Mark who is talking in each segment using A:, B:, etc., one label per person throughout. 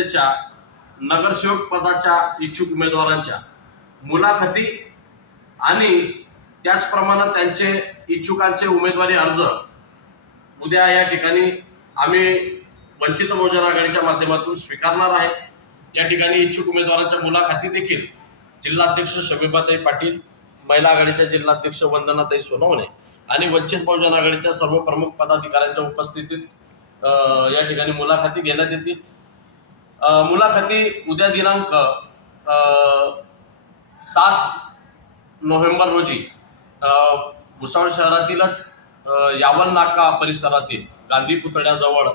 A: परिषदेच्या नगरसेवक पदाच्या इच्छुक उमेदवारांच्या मुलाखती आणि त्याचप्रमाणे त्यांचे इच्छुकांचे उमेदवारी अर्ज. उद्या या ठिकाणी आम्ही वंचित बहुजन आघाडीच्या माध्यमातून स्वीकारणार आहेत. या ठिकाणी इच्छुक उमेदवारांच्या मुलाखती देखील जिल्हाध्यक्ष शमीबाताई पाटील महिला आघाडीच्या जिल्हाध्यक्ष वंदनाताई सोनवणे आणि वंचित बहुजन आघाडीच्या सर्व प्रमुख पदाधिकाऱ्यांच्या उपस्थितीत या ठिकाणी मुलाखती घेण्यात येतील. मुलाखती उद्या दिनांक सात नोव्हेंबर रोजी भुसावळ शहरातीलच यावल नाका परिसरातील गांधी पुतळ्याजवळ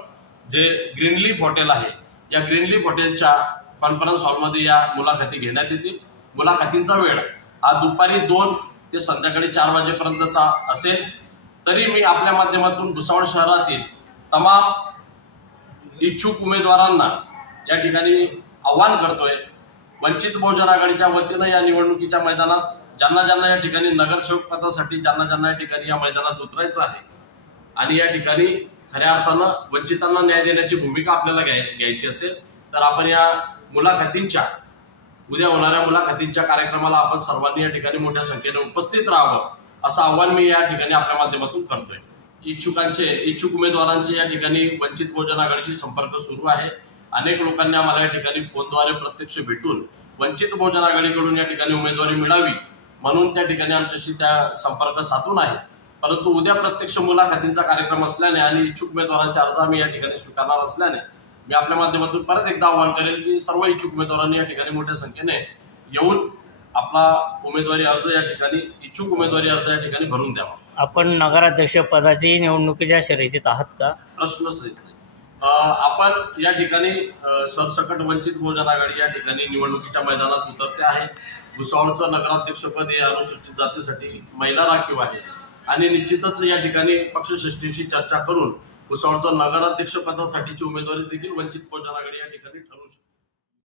A: जे ग्रीनलीफ हॉटेल आहे या ग्रीनलीफ हॉटेलच्या कॉन्फरन्स हॉलमध्ये या मुलाखती घेण्यात येतील. मुलाखतींचा वेळ हा दुपारी दोन ते संध्याकाळी चार वाजेपर्यंतचा असेल. तरी मी आपल्या माध्यमातून भुसावळ शहरातील तमाम इच्छुक उमेदवारांना या ठिकाणी आव्हान करतोय. वंचित बहुजन आघाडीच्या वतीनं या निवडणुकीच्या मैदानात ज्यांना ज्यांना या ठिकाणी नगरसेवक पदासाठी ज्यांना ज्यांना या ठिकाणी या मैदानात उतरायचं आहे. आणि या ठिकाणी खऱ्या अर्थानं वंचितांना न्याय देण्याची भूमिका आपल्याला घ्याय घ्यायची असेल तर आपण या मुलाखतींच्या उद्या होणाऱ्या मुलाखतींच्या कार्यक्रमाला आपण सर्वांनी या ठिकाणी मोठ्या संख्येने उपस्थित राहावं असं आव्हान मी या ठिकाणी आपल्या माध्यमातून करतोय. इच्छुकांचे इच्छुक उमेदवारांचे या ठिकाणी वंचित बहुजन आघाडीशी संपर्क सुरू आहे. अनेक लोकांनी आम्हाला या ठिकाणी फोनद्वारे प्रत्यक्ष भेटून वंचित बहुजन आघाडीकडून या ठिकाणी उमेदवारी मिळावी म्हणून त्या ठिकाणी आमच्याशी त्या संपर्क साधून आहेत. परंतु उद्या प्रत्यक्ष मुलाखतींचा कार्यक्रम असल्याने आणि इच्छुक उमेदवारांचे अर्ज आम्ही या ठिकाणी स्वीकारणार असल्याने मी आपल्या माध्यमातून परत एकदा आवाहन करेल की सर्व इच्छुक उमेदवारांनी या ठिकाणी मोठ्या संख्येने येऊन आपला उमेदवारी अर्ज या ठिकाणी इच्छुक उमेदवारी अर्ज या ठिकाणी भरून द्यावा.
B: आपण नगराध्यक्ष पदाची निवडणुकीच्या शर्यतीत आहात का?
A: प्रश्नच येत नाही. आपण या ठिकाणी सरसकट वंचित बहुजन आघाडी या ठिकाणी निवडणुकीच्या मैदानात उतरते आहे. भुसावळचं नगराध्यक्षपद हे अनुसूचित जातीसाठी महिला राखीव आहे. आणि निश्चितच या ठिकाणी पक्षश्रेष्ठींशी चर्चा करून भुसावळचं नगराध्यक्षपदासाठीची उमेदवारी देखील वंचित बहुजन आघाडी या ठिकाणी ठरवू शकते.